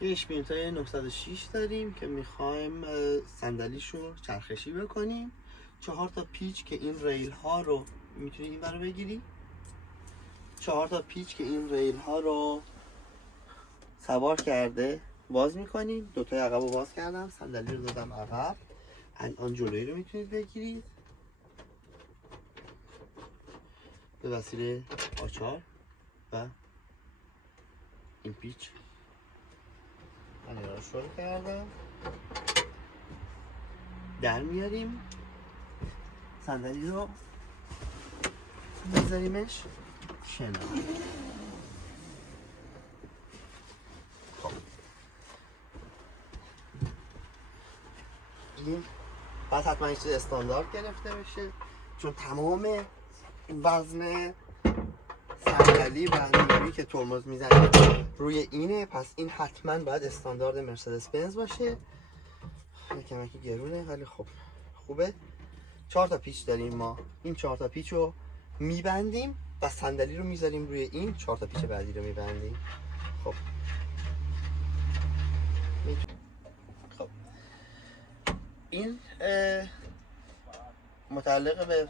یه اشپینتای 906 داریم که میخوایم صندلیشو چرخشی بکنیم. 4 تا پیچ که این ریل ها رو میتونی این برو بگیری. 4 تا پیچ که این ریل ها رو سوار کرده باز میکنیم. 2 تای عقب رو باز کردم، صندلی رو دادم عقب. الان جلویی رو میتونید بگیرید به وسیله آچار و این پیچ. من اینا رو شروع کردم، در میاریم، صندلی رو بذاریمش کنار. خب این باید حتما یه چیز استاندارد گرفته بشه، چون تمام وزن صندلی و نیرویی که ترمز میزنه روی اینه، پس این حتما باید استاندارد مرسدس بنز باشه. یکم گرونه ولی خب خوبه. 4 تا پیچ داریم ما. این 4 تا پیچ رو میبندیم و صندلی رو میذاریم روی این. 4 تا پیچ بعدی رو میبندیم. خب این متعلق به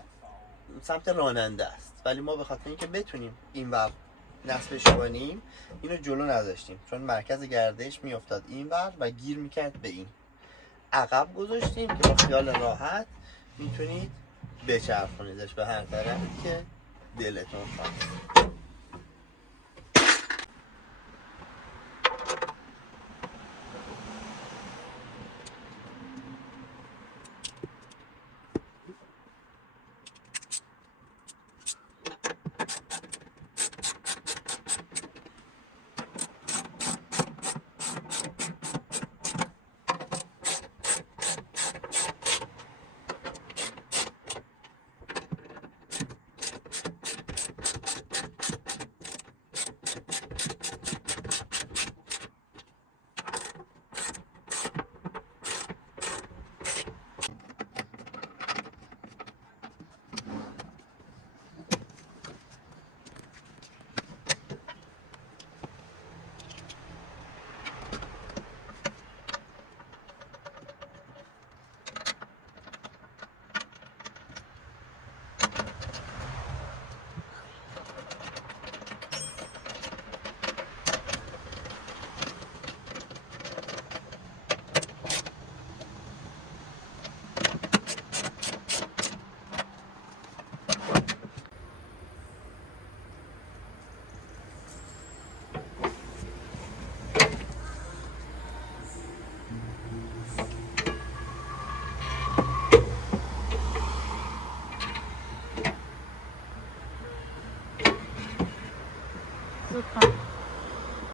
سمت راننده است، ولی ما به خاطر اینکه بتونیم اینور نصبش کنیم اینو جلو نذاشتیم، چون مرکز گردش میافتاد اینور و گیر میکرد به این. عقب گذاشتیم که با خیال راحت میتونید بچرخونیدش به هر طرفی که دلتون خواست. لطفا